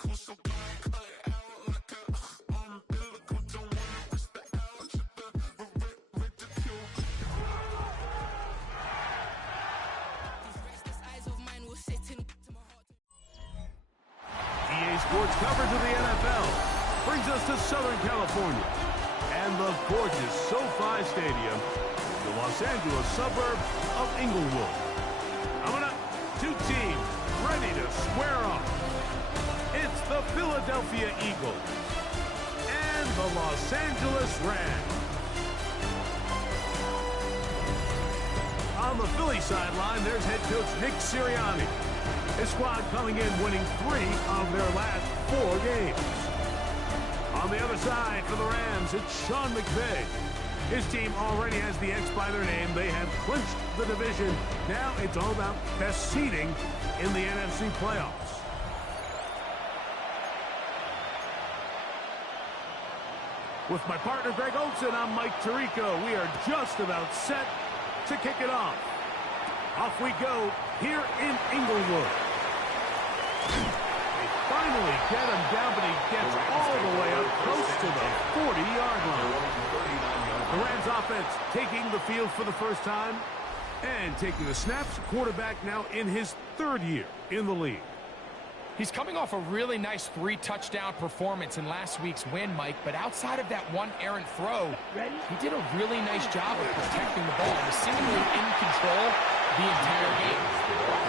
EA Sports coverage of the NFL brings us to Southern California and the gorgeous SoFi Stadium, the Los Angeles suburb of Inglewood. Coming up, two teams ready to square off. It's the Philadelphia Eagles and the Los Angeles Rams. On the Philly sideline, there's head coach Nick Sirianni. His squad coming in winning 3 of their last 4 games. On the other side for the Rams, it's Sean McVay. His team already has the X by their name. They have clinched the division. Now it's all about best seeding in the NFC playoffs. With my partner Greg Olson, I'm Mike Tirico. We are just about set to kick it off. Off we go here in Inglewood. They finally get him down, but he gets all the way up close to the 40-yard line. The Rams offense taking the field for the first time and taking the snaps. Quarterback now in his 3rd year in the league. He's coming off a really nice 3-touchdown performance in last week's win, Mike, but outside of that one errant throw, he did a really nice job of protecting the ball. He was seemingly in control the entire game.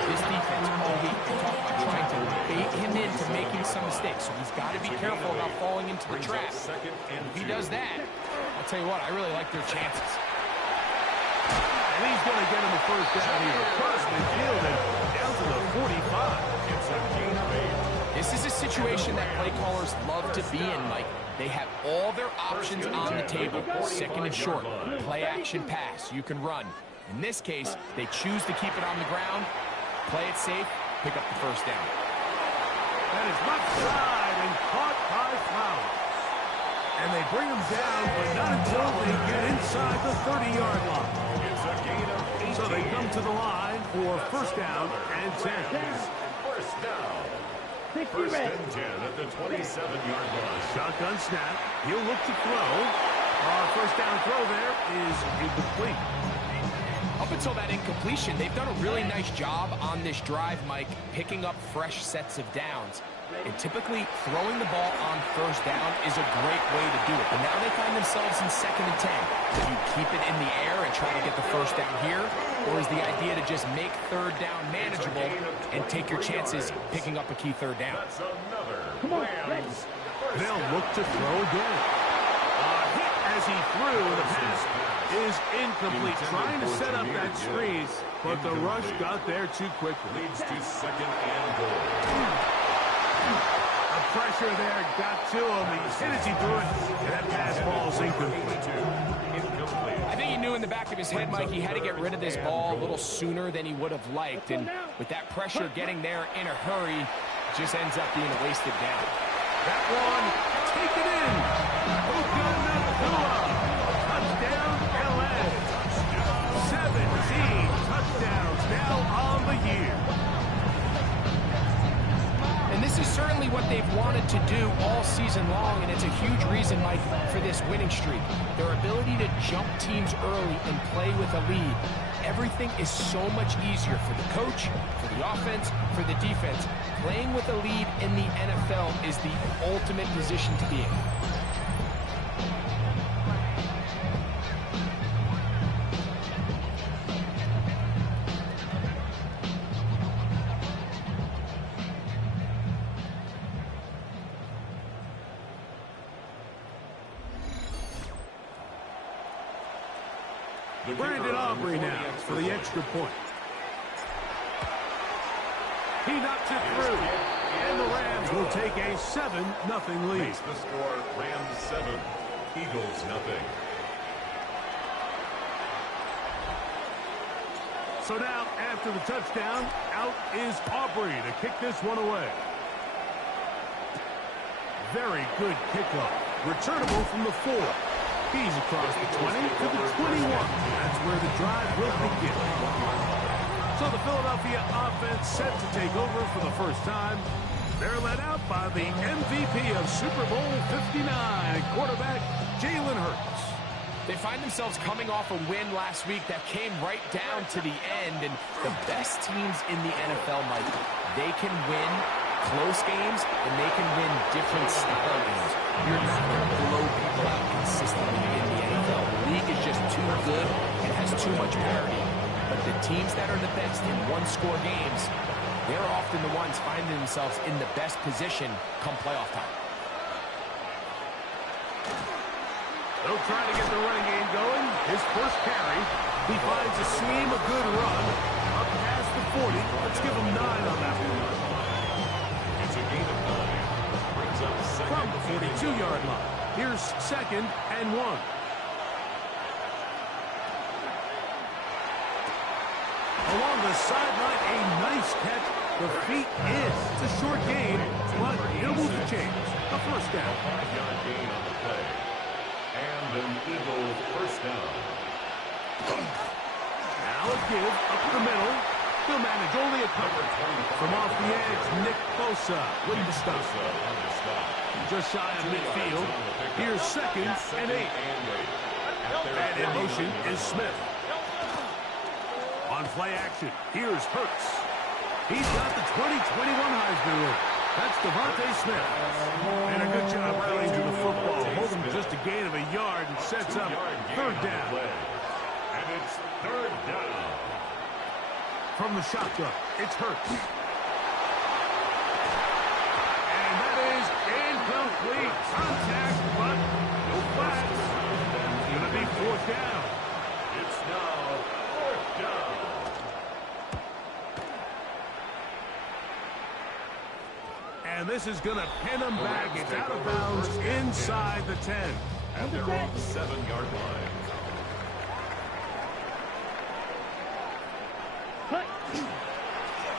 This defense all week, they talk about trying to bait him into making some mistakes, so he's got to be careful about falling into the trap. And if he does that, I'll tell you what, I really like their chances. And he's going to get him a first down here. Across midfield and down to the 45. This is a situation that play callers love to be in, Mike. They have all their options on the table. 2nd and short, play action pass, you can run. In this case, they choose to keep it on the ground, play it safe, pick up the first down. That is left side and caught by Flowers. And they bring him down, but not until they get inside the 30-yard line. So they come to the line for first down and 10. First down. First and 10 at the 27-yard line. Shotgun snap. He'll look to throw. Our first down throw there is incomplete. Up until that incompletion, they've done a really nice job on this drive, Mike, picking up fresh sets of downs. And typically, throwing the ball on first down is a great way to do it. But now they find themselves in 2nd and 10. Do you keep it in the air and try to get the first down here? Or is the idea to just make 3rd down manageable and take your chances picking up a key 3rd down? Come on, they'll look to throw again. Hit as he threw. The pass is incomplete. Trying to set up that screen, but the rush got there too quickly. Leads to 2nd and goal. The pressure there got to him. He hit as he threw it, and that pass falls incomplete. I think he knew in the back of his head, Mike, he had to get rid of this ball a little sooner than he would have liked. And with that pressure getting there in a hurry, it just ends up being a wasted down. That one, take it in. Touchdown, LA. 17 touchdowns now on the year. And this is certainly what they've wanted to do all season long, and it's a huge reason, Mike, for this winning streak. Their ability to jump teams early and play with a lead. Everything is so much easier for the coach, for the offense, for the defense. Playing with a lead in the NFL is the ultimate position to be in. Brandon Aubrey now for the extra point. He knocks it through, and the Rams will take a 7-0 lead. Makes the score Rams 7, Eagles 0. So now, after the touchdown, out is Aubrey to kick this one away. Very good kickoff. Returnable from the 4. He's across the 20 to the 21. That's where the drive will begin. So the Philadelphia offense set to take over for the first time. They're led out by the MVP of Super Bowl 59, quarterback Jalen Hurts. They find themselves coming off a win last week that came right down to the end, and the best teams in the NFL, Mike, they can win close games, and they can win different style games. You're not going to blow people out consistently in the NFL. The league is just too good and has too much parity. But the teams that are the best in one-score games, they're often the ones finding themselves in the best position come playoff time. They'll try to get the running game going. His first carry, he finds a seam, a good run, up past the 40. Let's give him 9 on that one. It's a gain of 9. Brings up second. From the 42-yard line. Here's 2nd and 1. Along the sideline, a nice catch. The feet is. It's a short gain, but he'll move the chains. A first down. 5-yard gain on the play. And an Eagle first down. Now a give up the middle. He'll manage only a cover. From off the edge, Nick Bosa with the stop. Just shy of midfield. Here's 2nd and 8. And in motion is Smith. On play action, here's Hurts. He's got the 2021 Heisman winner. That's Devontae Smith. And a good job rallying to the football. Holding just a gain of a yard and sets up 3rd down. And it's 3rd down. From the shotgun, it's Hurts. And that is incomplete. Contact, but no flags. It's going to be 4th down. It's now 4th down. And this is going to pin him back. It's out of bounds inside the 10. At their own 7-yard line.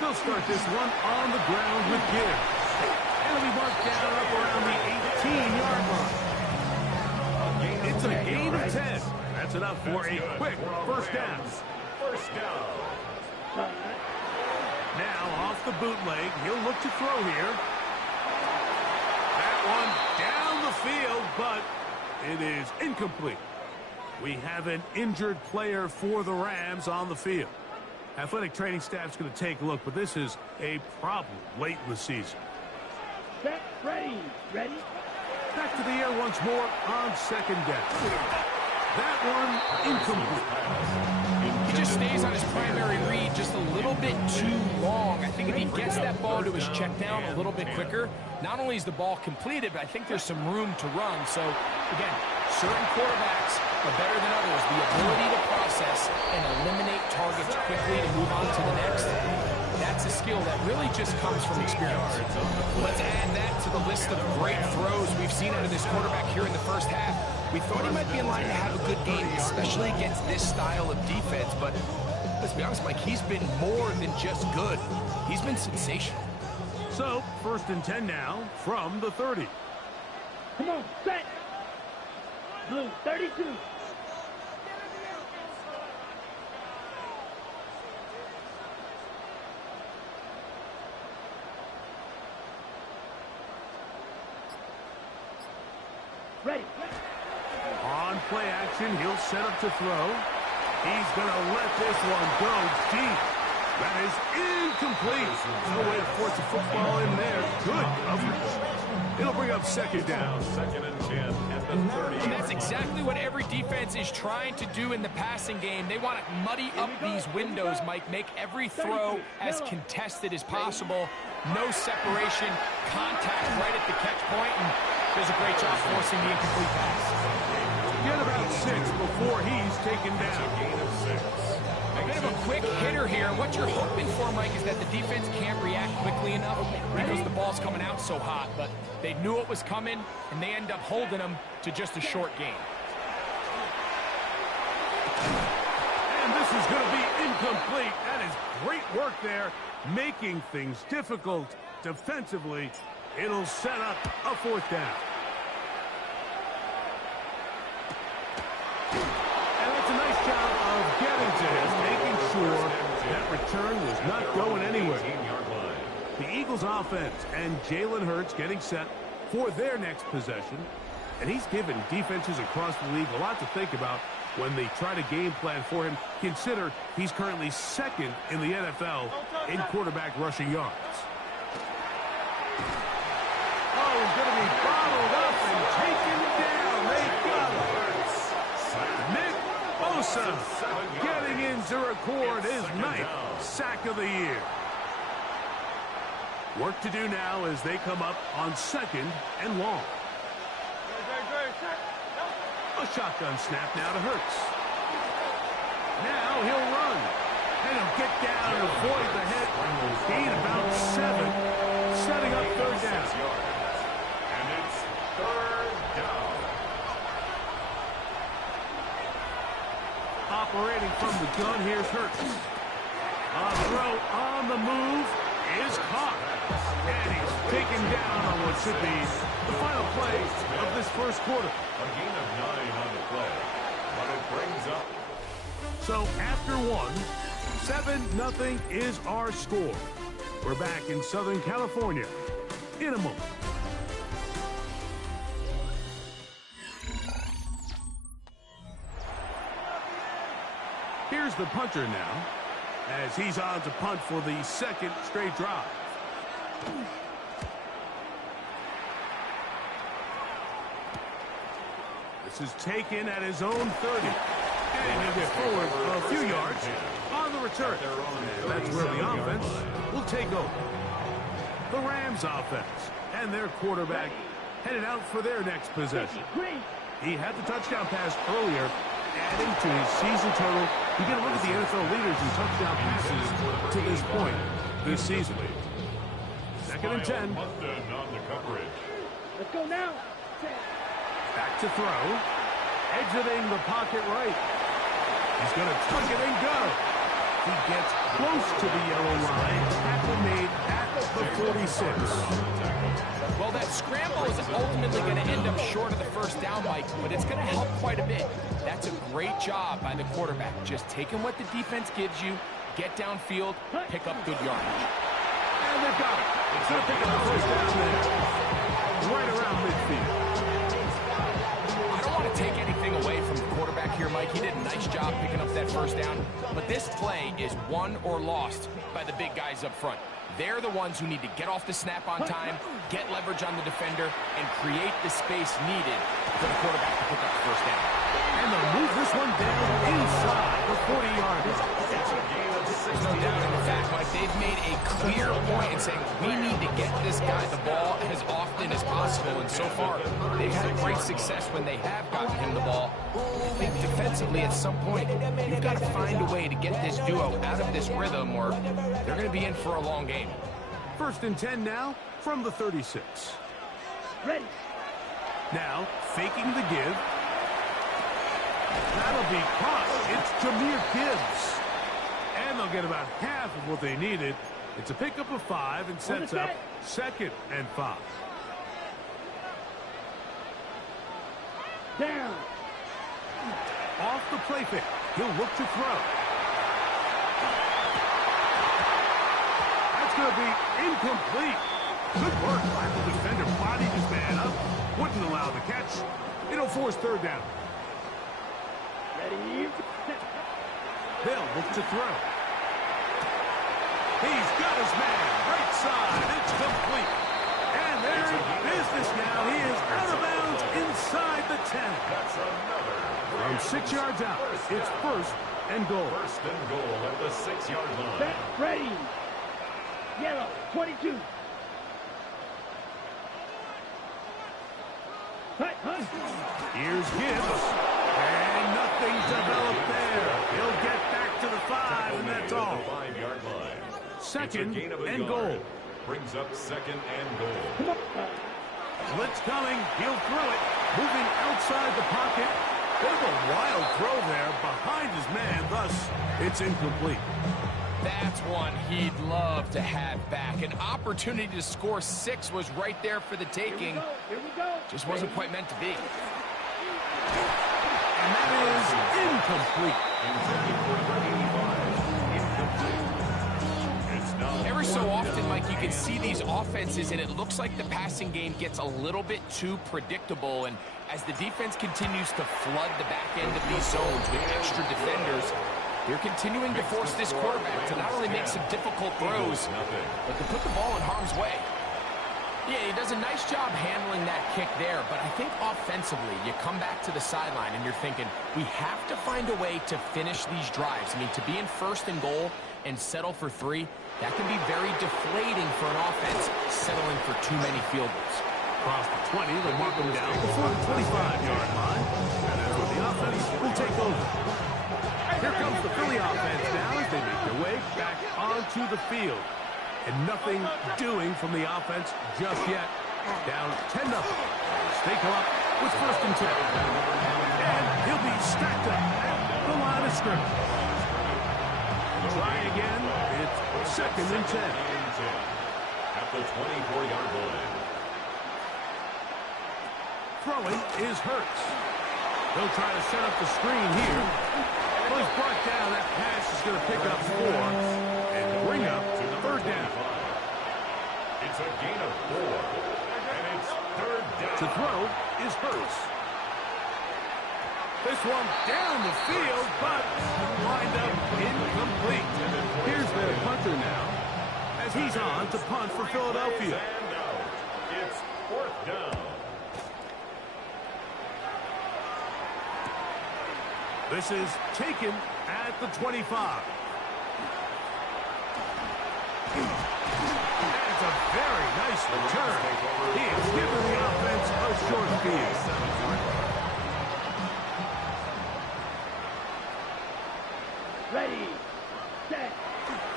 They'll start this one on the ground with Gibbs. And it'll be marked down up around the 18-yard line. It's a gain of 10. That's enough for a quick first down. First down. Now off the bootleg, he'll look to throw here. That one down the field, but it is incomplete. We have an injured player for the Rams on the field. Athletic training staff's going to take a look, but this is a problem late in the season. Set, ready. Ready? Back to the air once more on 2nd down. That one incomplete. He just stays on his primary read just a little bit too long. I think if he gets that ball to his check down a little bit quicker, not only is the ball completed, but I think there's some room to run. So, again, certain quarterbacks are better than others. The ability to process and eliminate targets quickly to move on to the next, that's a skill that really just comes from experience. Let's add that to the list of great throws we've seen out of this quarterback here in the first half. We thought he might be in line to have a good game, especially against this style of defense. But let's be honest, Mike, he's been more than just good. He's been sensational. So, 1st and 10 now from the 30. Come on, set. Blue, 32. Ready. On play action, he'll set up to throw. He's going to let this one go deep. That is incomplete. No way to force a football in there. Good coverage. It'll bring up 2nd down. 2nd and 10 at the 30. And that's exactly what every defense is trying to do in the passing game. They want to muddy up these windows, Mike, make every throw as contested as possible. No separation, contact right at the catch point, and does a great job forcing the incomplete pass. Get about 6 before he's taken down. Gain of 6. A bit of a quick hitter here. What you're hoping for, Mike, is that the defense can't react quickly enough because the ball's coming out so hot. But they knew it was coming, and they end up holding them to just a short gain. And this is going to be incomplete. That is great work there, making things difficult defensively. It'll set up a 4th down. And that's a nice job of getting to him, making sure that return was not going anywhere. 18-yard line. The Eagles offense and Jalen Hurts getting set for their next possession. And he's given defenses across the league a lot to think about when they try to game plan for him. Consider he's currently second in the NFL in quarterback rushing yards. Oh, he's going to be bottled up and taken down. They got him. Nick Bosa getting in to record his 9th sack of the year. Work to do now as they come up on 2nd and long. A shotgun snap now to Hurts. Now he'll run. And he'll get down and avoid the head. Gain about 7. Setting up 3rd down. And it's 3rd down. Operating from the gun, here's Hurts. A throw on the move is caught. And he's taken down on what should be the final play of this first quarter. A gain of 9 on the play, but it brings up. So after 1, 7-0 is our score. We're back in Southern California in a moment. Here's the punter now, as he's on to punt for the 2nd straight drive. This is taken at his own 30. And he'll get forward a few yards on the return. And that's where the offense will take over. The Rams offense and their quarterback headed out for their next possession. He had the touchdown pass earlier, adding to his season total. You get a look at the NFL leaders in touchdown passes to this point this season. 2nd and 10. Let's go now. Back to throw. Exiting the pocket right. He's going to tuck it and go. He gets close to the yellow line. Tackle made at the 46. Well, that scramble is ultimately going to end up short of the 1st down, Mike, but it's going to help quite a bit. That's a great job by the quarterback. Just taking what the defense gives you, get downfield, pick up good yardage. And they've got it. It's going to pick up the 1st down there. Right around midfield. I don't want to take anything away from the quarterback here, Mike. He did a nice job picking up that 1st down. But this play is won or lost by the big guys up front. They're the ones who need to get off the snap on time, get leverage on the defender, and create the space needed for the quarterback to pick up the 1st down. And they'll move this one down inside the 40-yard line. There's no doubt in the fact, Mike, they've made a clear point in saying we need to get this guy the ball as often as possible. And so far, they've had great success when they have gotten him the ball. I think defensively at some point, you've got to find a way to get this duo out of this rhythm or they're going to be in for a long game. 1st and 10 now from the 36. Ready. Now, faking the give. That'll be caught. It's Jahmyr Gibbs. And they'll get about half of what they needed. It's a pickup of 5 and sets up 2nd and 5. Down. Off the play fake. He'll look to throw. That's going to be incomplete. Good work by the defender. Bodied his man up. Wouldn't allow the catch. It'll force 3rd down. Ready. They'll look to throw. He's got his man. Right side. It's complete. And they're in business now. He is out of bounds inside the 10. That's another. From 6 yards out, it's 1st and goal. 1st and goal at the 6-yard line. Set. Ready. Yellow. 22. Here's Gibbs. And nothing developed there. He'll get back to the 5, and that's all. 5-yard line. 2nd and yard. goal. Brings up 2nd and goal. Blitz coming. He'll throw it. Moving outside the pocket. Bit of a wild throw there behind his man. Thus, it's incomplete. That's one he'd love to have back. An opportunity to score 6 was right there for the taking. Here we go. Just wasn't quite meant to be. And that is incomplete. Intended for 85. Incomplete. It's now Every so often, Mike, you can see these offenses, and it looks like the passing game gets a little bit too predictable. And as the defense continues to flood the back end of these zones with extra defenders, they're continuing to force this quarterback to not only make some difficult throws, but to put the ball in harm's way. Yeah, he does a nice job handling that kick there, but I think offensively, you come back to the sideline and you're thinking, we have to find a way to finish these drives. I mean, to be in first and goal and settle for 3, that can be very deflating for an offense settling for too many field goals. Across the 20, they'll mark them down before the 25-yard line, and that's where the offense will take over. Here comes the Philly offense now as they make their way back onto the field. And nothing doing from the offense just yet. Down 10-0. They come up with first and 10. And he'll be stacked up at the line of scrimmage. Try again. It's second and 10. At the 24-yard line. Throwing is Hurts. They'll try to set up the screen here. Well, he's brought down. That pass is going to pick up 4 and bring up third down. It's a gain of 4, and it's third down. To throw is Hurts. This one down the field, but lined up incomplete. Here's their punter now, as he's on to punt for Philadelphia. It's fourth down. This is taken at the 25. That's a very nice return. He has given the offense a short field. Ready, set.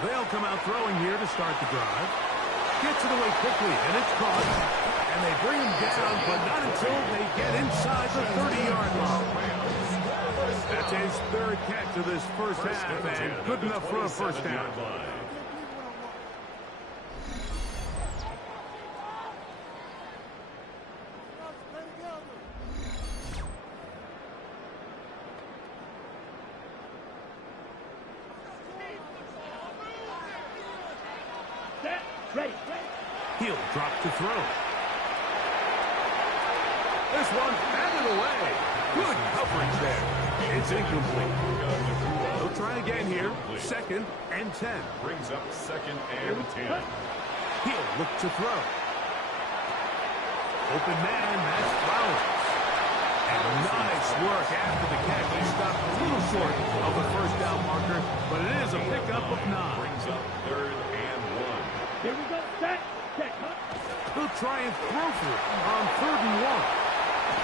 They'll come out throwing here to start the drive. Gets it away quickly, and it's caught. And they bring him down, but not until they get inside the 30-yard line. That's his third catch of this first half, and good enough for a first down. Set. Ready. He'll drop to throw. This one batted away. Good coverage there. It's incomplete. They'll try again here. Second and 10. Brings up second and 10. He'll look to throw. Open man, that's Flowers. And nice work after the catch. He stopped a little short of the first down marker, but it is a pickup of 9. Brings up third and 1. Here we go. Set. Set. They'll try and throw for it on third and 1.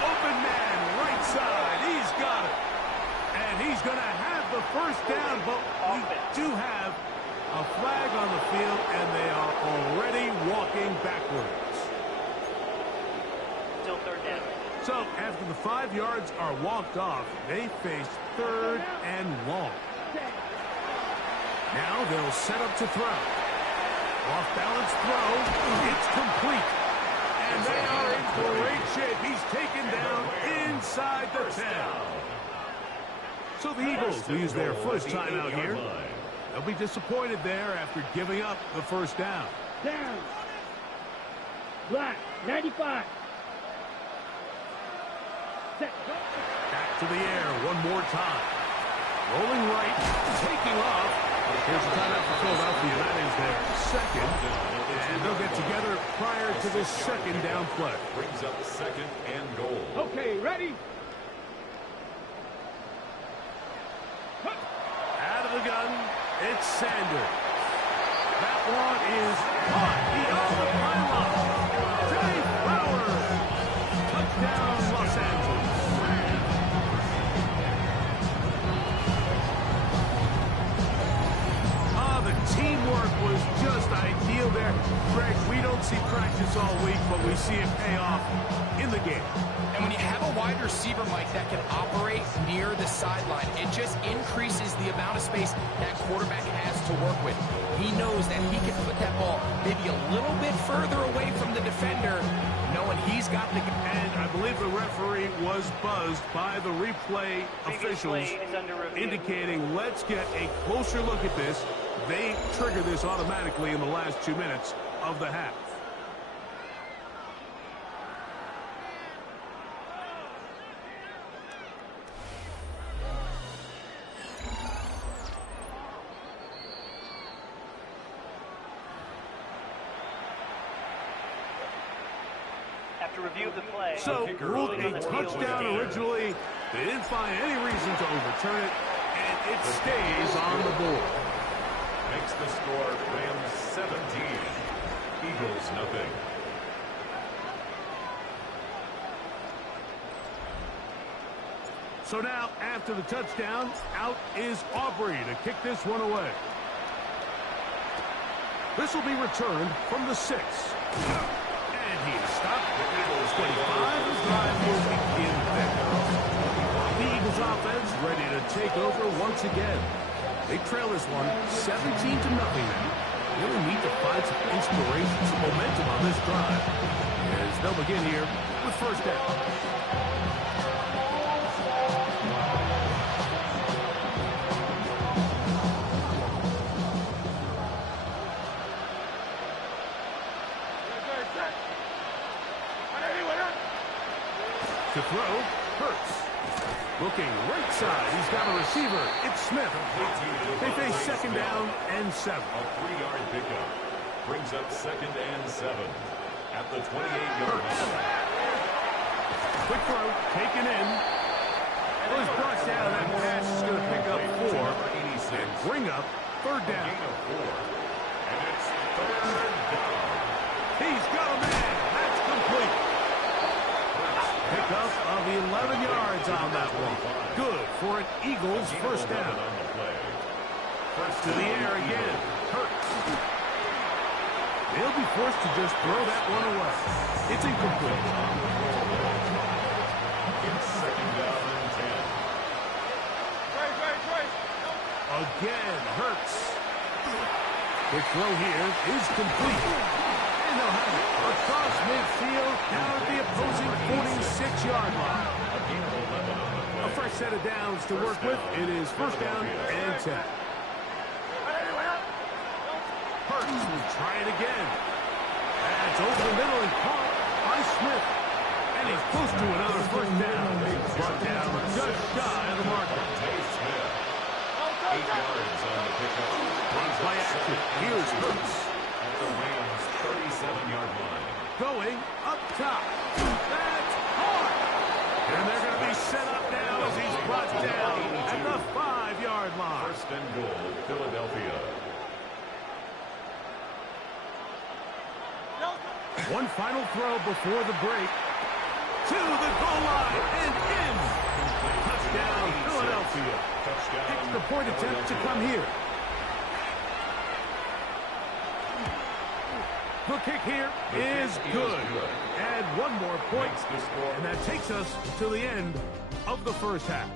Open man, right side. He's got it. And he's going to have the first down, but we do have a flag on the field, and they are already walking backwards. Still third down. So after the 5 yards are walked off, they face third and long. Now they'll set up to throw. Off-balance throw. It's complete. And they are in great shape. He's taken down inside the 10. So the Eagles lose their first time out here. They'll be disappointed there after giving up the first down. Down. Black. 95. Set. Back to the air one more time. Rolling right. Taking off. Here's a timeout for Philadelphia. That is their second. And they'll get together prior to this second down play. Brings up second and goal. Okay, ready? Out of the gun, it's Sanders. That one is caught beyond the pylon. Jay Flowers. Touchdown, Los Angeles. The teamwork was just ideal there. Greg, we don't see practice all week, but we see it pay off in the game. And when you have a wide receiver, Mike, that can operate near the sideline, it just increases the amount of space that quarterback has to work with. He knows that he can put that ball maybe a little bit further away from the defender, knowing he's got the... And I believe the referee was buzzed by the replay officials, indicating let's get a closer look at this. they trigger this automatically in the last 2 minutes of the half. After review of the play, So, ruled a touchdown originally. They didn't find any reason to overturn it, and it stays on the board. Makes the score Rams 17, Eagles nothing. So now, after the touchdown, out is Aubrey to kick this one away. This will be returned from the 6. And he is stopped. The Eagles 25. The drive will begin there. The Eagles offense ready to take over once again. They trail this one 17-0 now. Really need to find some inspiration, some momentum on this drive. As they'll begin here with first down. To throw, Hurts. Looking right side. He's got a receiver. It's Smith. They face second down and 7. A 3-yard pickup brings up second and 7 at the 28-yard line. Quick throw, taken in. Well, he's brought down. That pass is going to pick up 4 and bring up third down. Gain of 4. And it's third down. He's got a man. That's complete. Pickup of 11 yards on that one. Good for an Eagles first down. To the air again. Hurts. They'll be forced to just throw that one away. It's incomplete. It's second down and 10. Again, Hurts. Quick throw here is complete. And they'll have it across midfield down at the opposing 46-yard line. A fresh set of downs to work with. It is first down and 10. Hurts will try it again. That's over the middle and caught by Smith. And he's close to another first down. Brought down just shy of the marker. 8 yards on the pickup. Play action. Here's Hurts. At the Rams' 37-yard line. Going up top. That's hard. And they're going to be set up now as he's brought down at the 5-yard line. First and goal, Philadelphia. One final throw before the break. To the goal line and in. Touchdown, Philadelphia. Extra point attempt to come here. The kick here is good. Add one more point, and that takes us to the end of the first half.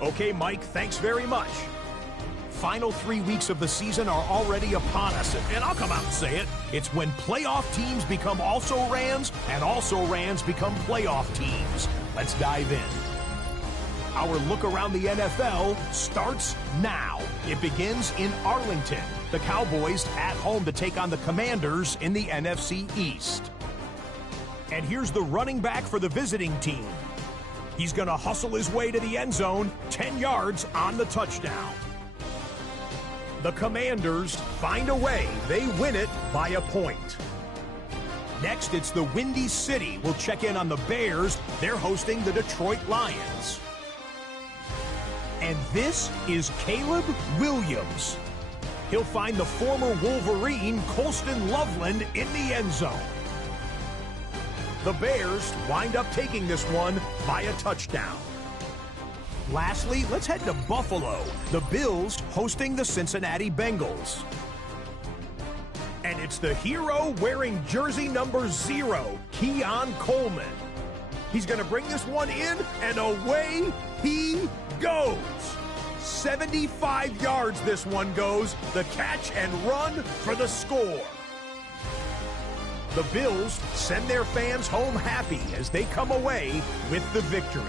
Okay, Mike, thanks very much. Final 3 weeks of the season are already upon us, and I'll come out and say it. It's when playoff teams become also-rans, and also-rans become playoff teams. Let's dive in. Our look around the NFL starts now. It begins in Arlington. The Cowboys at home to take on the Commanders in the NFC East. And here's the running back for the visiting team. He's going to hustle his way to the end zone, 10 yards on the touchdown. The Commanders find a way. They win it by a point. Next, it's the Windy City. We'll check in on the Bears. They're hosting the Detroit Lions. And this is Caleb Williams. He'll find the former Wolverine, Colston Loveland, in the end zone. The Bears wind up taking this one by a touchdown. Lastly, let's head to Buffalo. The Bills hosting the Cincinnati Bengals. And it's the hero wearing jersey number 0, Keon Coleman. He's going to bring this one in, and away he goes. 75 yards this one goes. The catch and run for the score. The Bills send their fans home happy as they come away with the victory.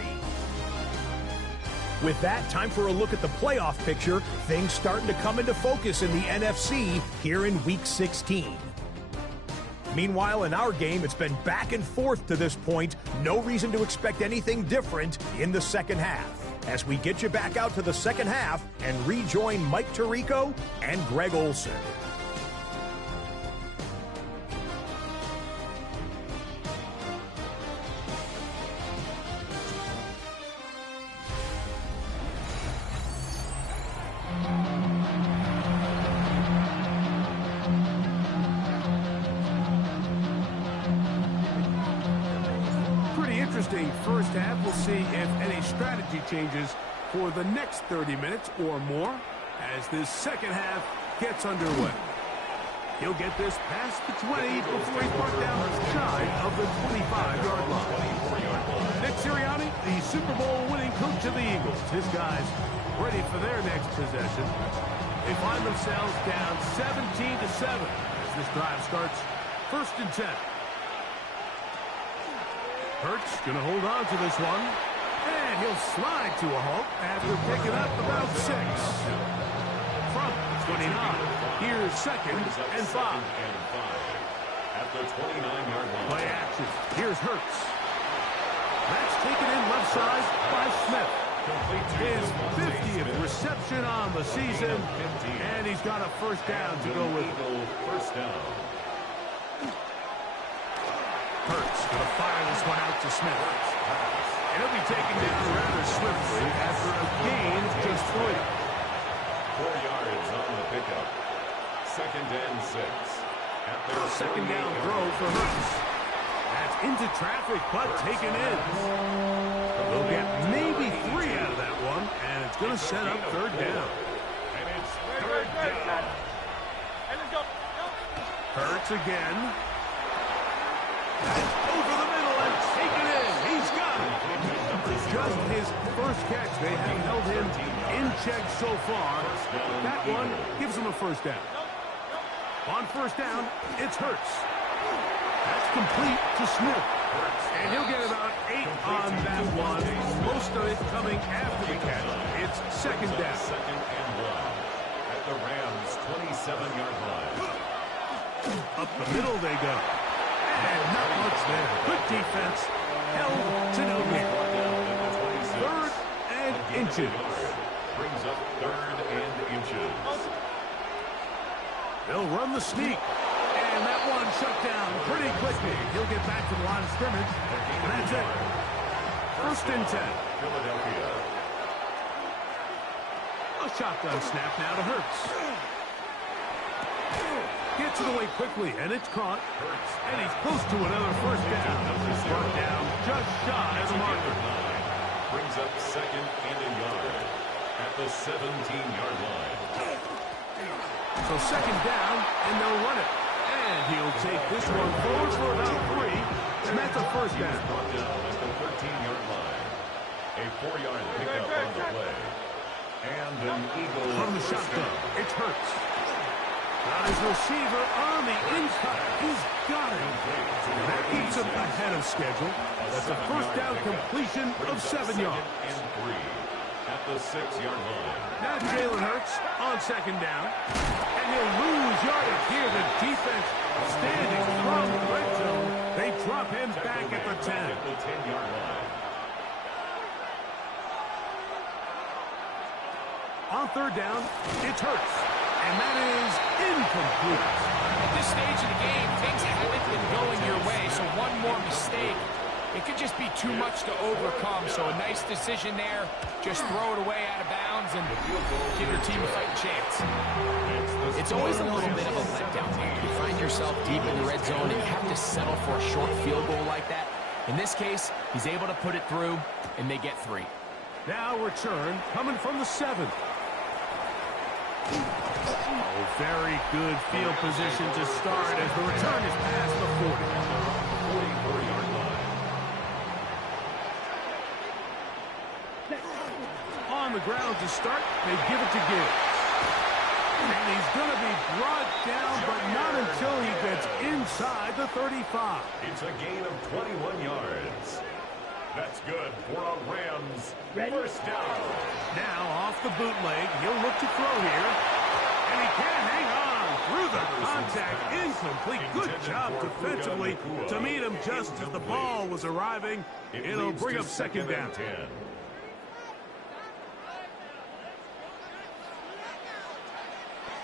With that, time for a look at the playoff picture. Things starting to come into focus in the NFC here in Week 16. Meanwhile, in our game, it's been back and forth to this point. No reason to expect anything different in the second half. As we get you back out to the second half and rejoin Mike Tirico and Greg Olson. Interesting first half. We'll see if any strategy changes for the next 30 minutes or more as this second half gets underway. He'll get this past the 20 before he's brought down shy of the 25-yard line. Nick Sirianni, the Super Bowl winning coach of the Eagles. His guys ready for their next possession. They find themselves down 17-7 as this drive starts 1st and 10. Hurts going to hold on to this one. And he'll slide to a halt after picking up about 6. From 29, here's 2nd and 5. At the 29-yard line. Play action. Here's Hurts. That's taken in left side by Smith. His 50th reception on the season. And he's got a first down to go with it. First down. Hurts going to fire this one out to Smith. And he'll be taken down rather swiftly after a gain of just 3. 4 yards on the pickup. 2nd and 6. At their second down throw for Hurts. That's into traffic, but taken in. They'll get maybe 3 out of that one, and it's going to set up 3rd down. And it's 3rd down. Hurts again. That's over the middle and taken in. He's got it. Just his first catch. They have held him in check so far. That one gives him a first down. On first down, it's Hurts. That's complete to Smith. And he'll get about 8 on that one. Most of it coming after the catch. It's 2nd down. 2nd and 1. At the Rams' 27-yard line. Up the middle they go. And not much there. Good defense. Held to no gain. 3rd and inches. Brings up 3rd and inches. They'll run the sneak. And that one shut down pretty quickly. He'll get back to the line of scrimmage. And that's it. 1st and 10. Philadelphia. A shotgun snap now to Hurts. Gets it away quickly, and it's caught. And he's close to another first down. Brought down just shy of the marker. Brings up 2nd and a yard at the 17-yard line. So 2nd down, and they'll run it. And he'll take this one forward for about 3. And that's a first down. Brought down at the 13-yard line. A 4-yard pickup on the play. And an Eagle from the shotgun. It's Hurts. Got his receiver on the inside. He's got it. That keeps him ahead of schedule. That's a first down completion of 7 yards. And 3 at the 6-yard line. Now Jalen Hurts on 2nd down. And he'll lose yardage here. The defense standing from the red zone. They drop him back at the 10. At the 10-yard line. On 3rd down, it's Hurts. And that is incomplete. At this stage of the game, things haven't been going your way, so one more mistake, it could just be too much to overcome. So a nice decision there. Just throw it away out of bounds and give your team a fighting chance. It's always a little bit of a letdown when you find yourself deep in the red zone and you have to settle for a short field goal like that. In this case, he's able to put it through, and they get 3. Now return coming from the 7. Oh, very good field position to start as the return is past the 40. 44-yard line. On the ground to start, they give it to Gibbs. And he's going to be brought down, but not until he gets inside the 35. It's a gain of 21 yards. That's good for a Rams first down. Now off the bootleg, he'll look to throw here. And he can't hang on through the contact. Incomplete. Good job defensively to meet him just as the ball was arriving. It'll bring up second down. 10.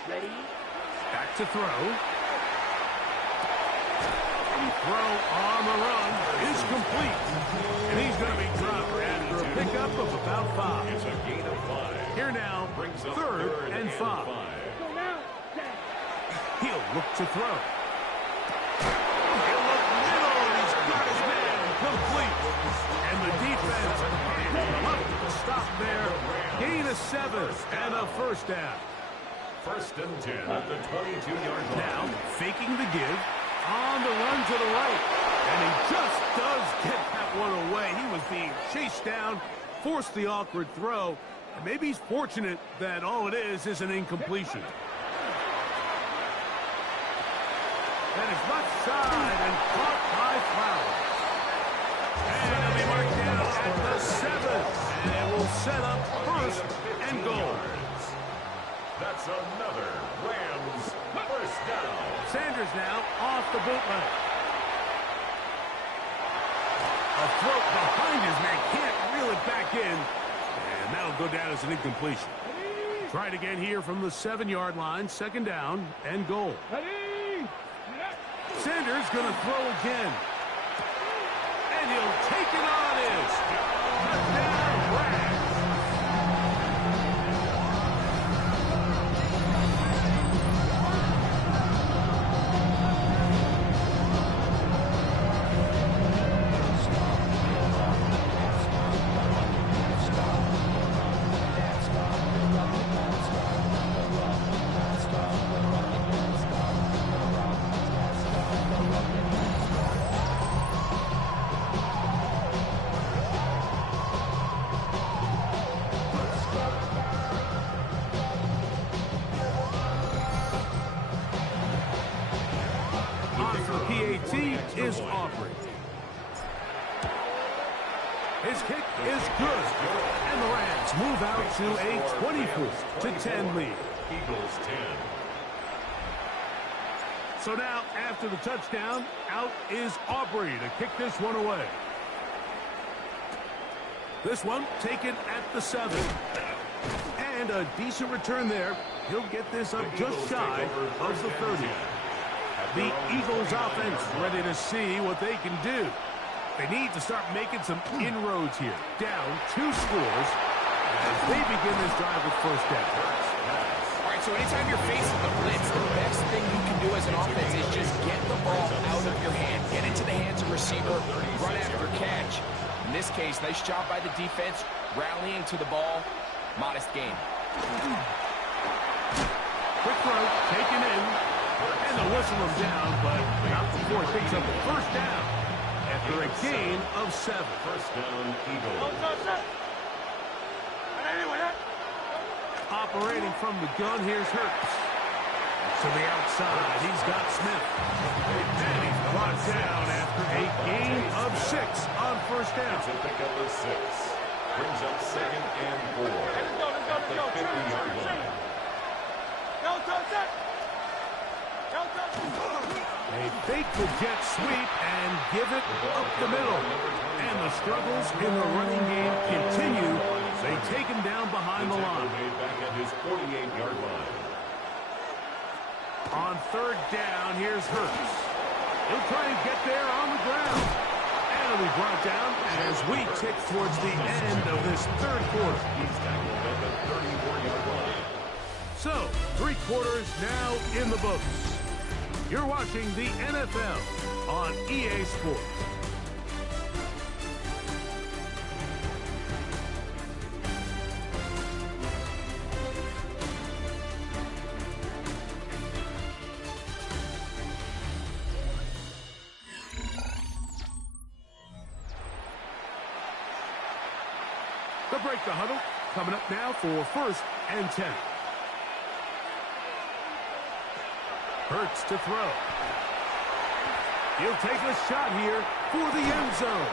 Ready? Back to throw. Throw on the run is complete. And he's going to be dropped after a pickup of about 5. It's a gain of 5. Here now, Brings up third and 5. Go now. Set. He'll look to throw. He'll look middle, and he's got his man complete. And the defense can't look to stop there. Gain of 7 and a first down. First and 10 at the 22-yard line. Now, faking the give. On the run to the right. And he just does get that one away. He was being chased down, forced the awkward throw. And maybe he's fortunate that all it is an incompletion. And it's left side and caught by Flowers. And it'll be marked down at the 7. And it will set up first and goal. That's another Rams first down. Sanders now off the bootleg. A throat behind his man, can't reel it back in. And that'll go down as an incompletion. Try it again here from the 7-yard line. Second down and goal. Ready? Sanders going to throw again. And he'll take it on his. Touchdown, Rams. Is Aubrey. His kick is good. And the Rams move out to a 24-10 lead. Eagles 10. So now, after the touchdown, out is Aubrey to kick this one away. This one taken at the 7. And a decent return there. He'll get this up just shy of the 30. The Eagles offense ready to see what they can do. They need to start making some inroads here. Down 2 scores as they begin this drive with first down. All right, so anytime you're facing the blitz, the best thing you can do as an offense is just get the ball out of your hand. Get into the hands of receiver, run after catch. In this case, nice job by the defense, rallying to the ball. Modest gain. Quick throw, taken in. And they'll whistle him down, but not before he picks up the first down after a gain of 7. First down, Eagles. Operating from the gun, here's Hurts. To the outside, he's got Smith. And he's brought down after a gain of 6 on first down. It's a pickup of 6. Brings up second and 4 at the 50-yard line. They fake the jet sweep and give it up the middle. And the struggles in the running game continue. They take him down behind the line. Back at his 48-yard line. On third down, here's Hurts. He'll try and get there on the ground. And it'll be brought down as we tick towards the end of this third quarter. He's tackled at the 34-yard line. So, 3 quarters now in the books. You're watching the NFL on EA Sports. The break the huddle coming up now for first and 10. Hurts to throw. He'll take a shot here for the end zone.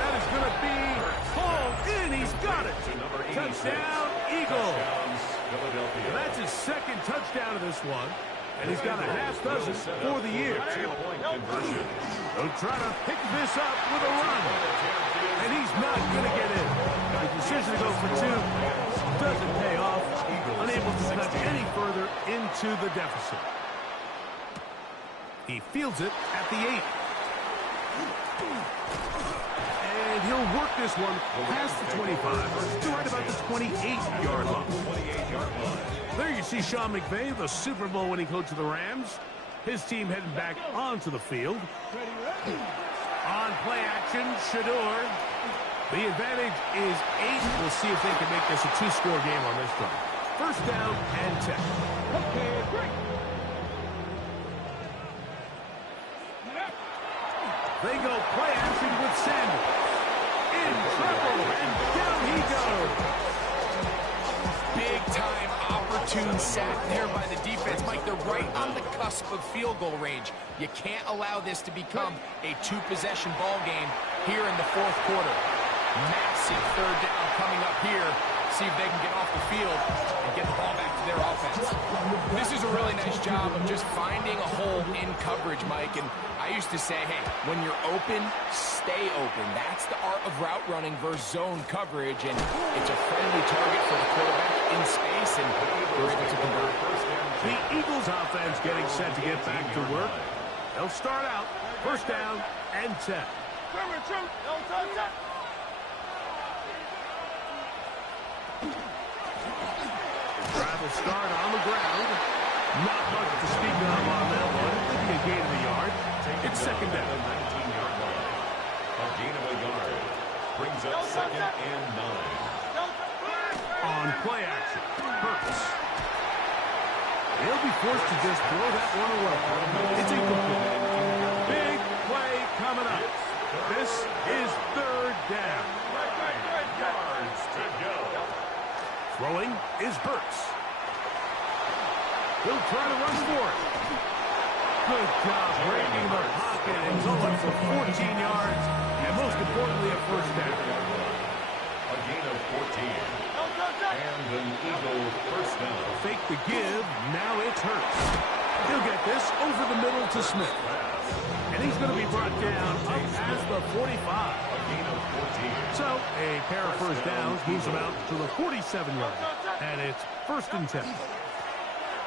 That is going to be pulled in. He's got it. Touchdown, Eagles. And that's his second touchdown of this one. And he's got a half dozen for the year. They'll try to pick this up with a run. And he's not going to get in. The decision to go for two doesn't pay off. Unable to cut any further into the deficit. He fields it at the 8. And he'll work this one past the 25 to right about the 28-yard line. There you see Sean McVay, the Super Bowl winning coach of the Rams. His team heading back onto the field. On play action, Shador. The advantage is 8. We'll see if they can make this a two-score game on this drive. First down and 10. Okay, great. They go play action with Sanders. In trouble, and down he goes. Big-time opportune sack there by the defense. Mike, they're right on the cusp of field goal range. You can't allow this to become a two-possession ball game here in the fourth quarter. Massive third down coming up here. See if they can get off the field and get the ball back to their offense. This is a really nice job of just finding a hole in coverage, Mike. And I used to say, hey, when you're open, stay open. That's the art of route running versus zone coverage. And it's a friendly target for the quarterback in space, and they're able to convert. The Eagles offense getting set to get back to work. They'll start out first down and 10. Drive will start on the ground. Not much to speak of on that one. Maybe a gain of a yard. It's second down. 19-yard line. A gain of a yard. Brings up second and 9. On play action, Hurts. He'll be forced to just throw that one away. It's incomplete. Big play coming up. This is third down. Yards to go. Throwing is Hurts. He'll try to run for it. Good job breaking the pocket and going for 14 yards, and most importantly, a first down. A gain of 14. And an Eagle first down. Fake the give, now it's Hurts. He'll get this over the middle to Smith. And he's going to be brought down up as the 45. A gain of 14. So, a pair of first downs moves him out to the 47-yard. And it's first and 10.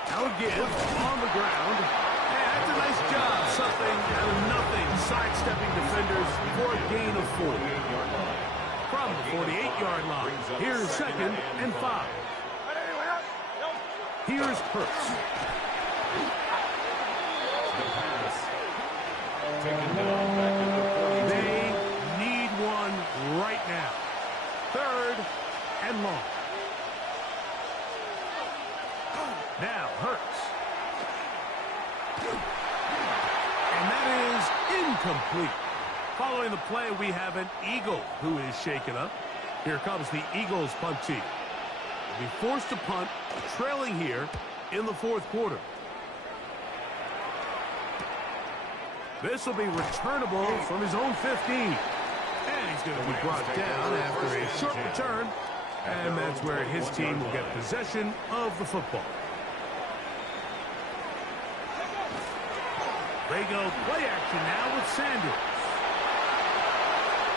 Now a give on the ground. And that's a nice job. Something out of nothing. Sidestepping defenders for a gain of 4. From the 48-yard line. Here's second and 5. Here's Hurts. The pass. Taken down back at the 42. They need one right now. Third and long. Now Hurts. And that is incomplete. Following the play, we have an Eagle who is shaken up. Here comes the Eagles punt team. They'll be forced to punt, trailing here in the fourth quarter. This will be returnable from his own 15. And he's going to be brought down after a short return. And that's where his team will get possession of the football. They go play action now with Sanders.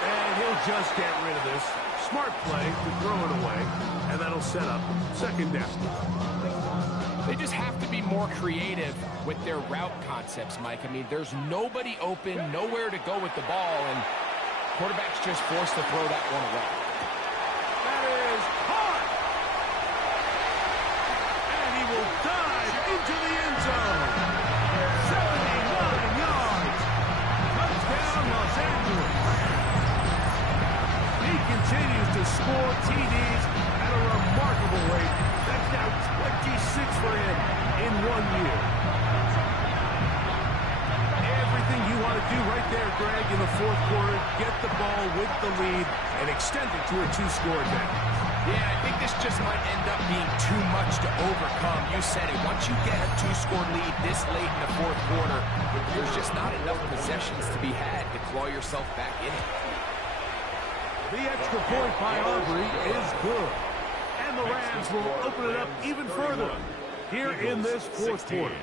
And he'll just get rid of this. Smart play to throw it away. And that'll set up second down. They just have to be more creative with their route concepts, Mike. I mean, there's nobody open, nowhere to go with the ball, and quarterback's just forced to throw that one away. That is hard. And he will dive into the end zone. 79 yards. Touchdown, Los Angeles. He continues to score TDs at a remarkable rate. That's now 26 for him in 1 year. Everything you want to do right there, Greg, in the fourth quarter, get the ball with the lead and extend it to a two-score advantage. Yeah, I think this just might end up being too much to overcome. You said it. Once you get a two-score lead this late in the fourth quarter, there's just not enough possessions to be had to claw yourself back in it. The extra point by Aubrey is good. And the Rams will open it up even further here in this fourth quarter.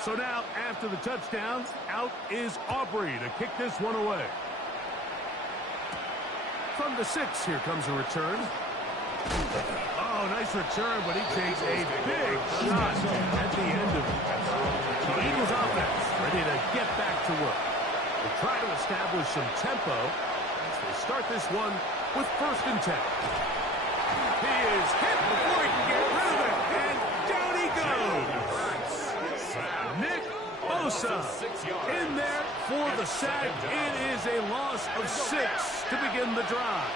So now, after the touchdown, out is Aubrey to kick this one away. From the 6, here comes a return. Oh, nice return, but he takes a big shot at the end of it. The Eagles offense ready to get back to work. They try to establish some tempo as they start this one with 1st and 10. He is hit before he can get rid of it, and down he goes. Nick Bosa in there for the sack. It is a loss of 6 to begin the drive.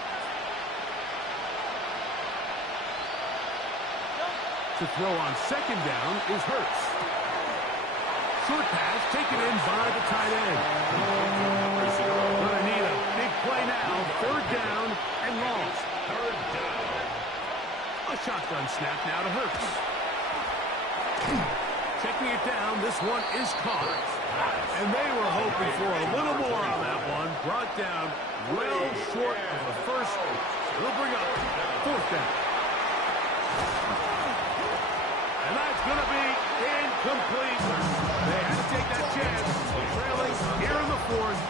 To throw on 2nd down is Hurts. Short pass taken in by the tight end. Gonna need a big play now. 3rd down and long. A shotgun snap now to Hurts. Checking it down, this one is caught. And they were hoping for a little more on that one. Brought down well short of the first. It'll bring up 4th down. And that's going to be incomplete. They had to take that chance. Trailing here in the 4th.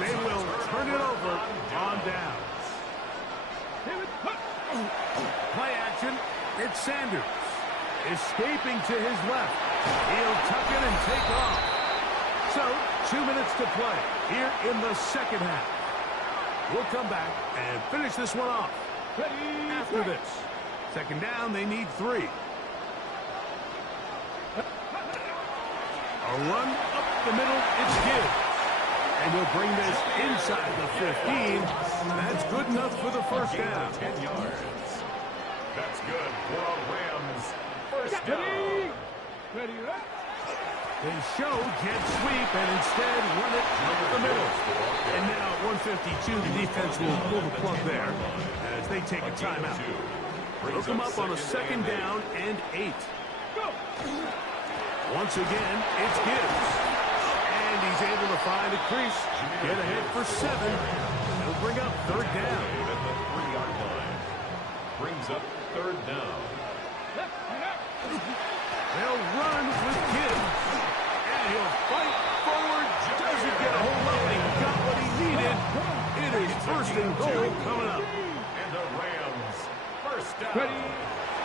They will turn it over on down. Play action. It's Sanders. Escaping to his left. He'll tuck it and take off. So, 2 minutes to play here in the 2nd half. We'll come back and finish this one off. After this, 2nd down, they need 3. A run up the middle, it's Gibbs. And he'll bring this inside the 15. That's good enough for the 1st down. 10 yards. That's good for a Rams 1st down. They show jet sweep and instead run it up the middle. And now at 152, the defense will pull the plug there as they take a timeout. They'll come up on a 2nd down and 8. Once again, it's Gibbs. And he's able to find a crease. Get ahead for 7. He'll bring up 3rd down. At the 3-yard line. Brings up 3rd down. They'll run with Gibbs. And he'll fight forward. Doesn't get a hold of it. He got what he needed. It is 1st and goal coming up. And the Rams 1st down.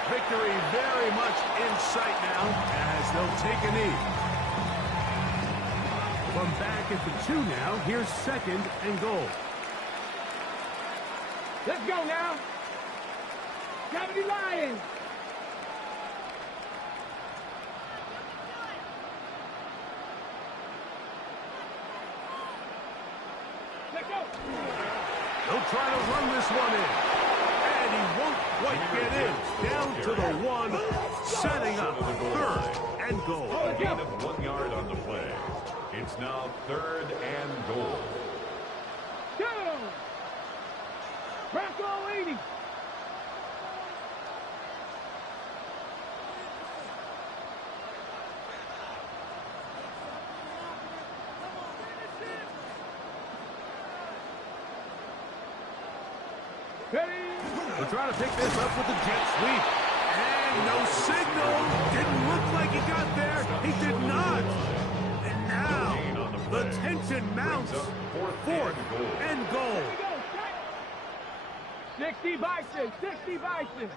Victory very much in sight now as they'll take a knee. From back at the 2 now, here's 2nd and goal. Let's go now. Gravity Lions. Let's go. They'll try to run this one in. And he won't quite get in. Down to the 1, setting up 3rd and goal. A gain of 1 yard on the play. It's now 3rd and goal. Go. Bronco 80. We're trying to pick this up with the jet sweep. And no signal. Didn't look like he got there. He did not. And now the tension mounts. 4th and goal. 60 Bison. 60 Bison.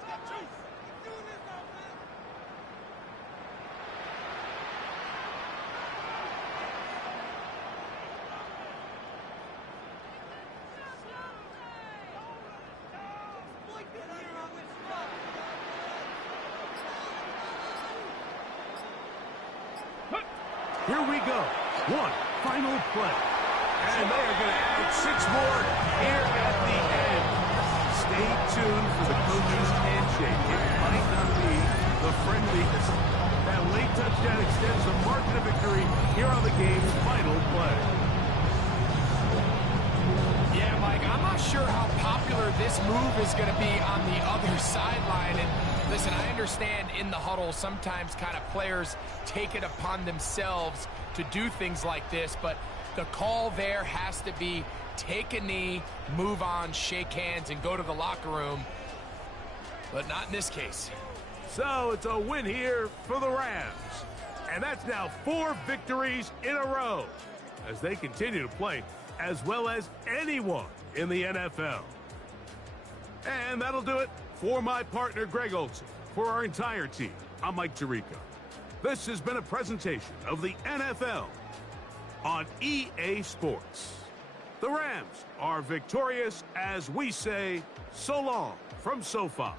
Here we go. 1 final play. And they are going to add 6 more here at the end. Stay tuned for the coach's handshake. It might not be the friendliest. That late touchdown extends the margin of victory here on the game's final play. Yeah, Mike, I'm not sure how popular this move is going to be on the other sideline. And listen, I understand in the huddle sometimes kind of players take it upon themselves to do things like this, but The call there has to be take a knee, move on, shake hands, and go to the locker room. But not in this case. So it's a win here for the Rams. And that's now 4 victories in a row as they continue to play as well as anyone in the NFL. And that'll do it for my partner, Greg Olson. For our entire team, I'm Mike Tirico. This has been a presentation of the NFL on EA Sports. The Rams are victorious as we say so long from SoFi.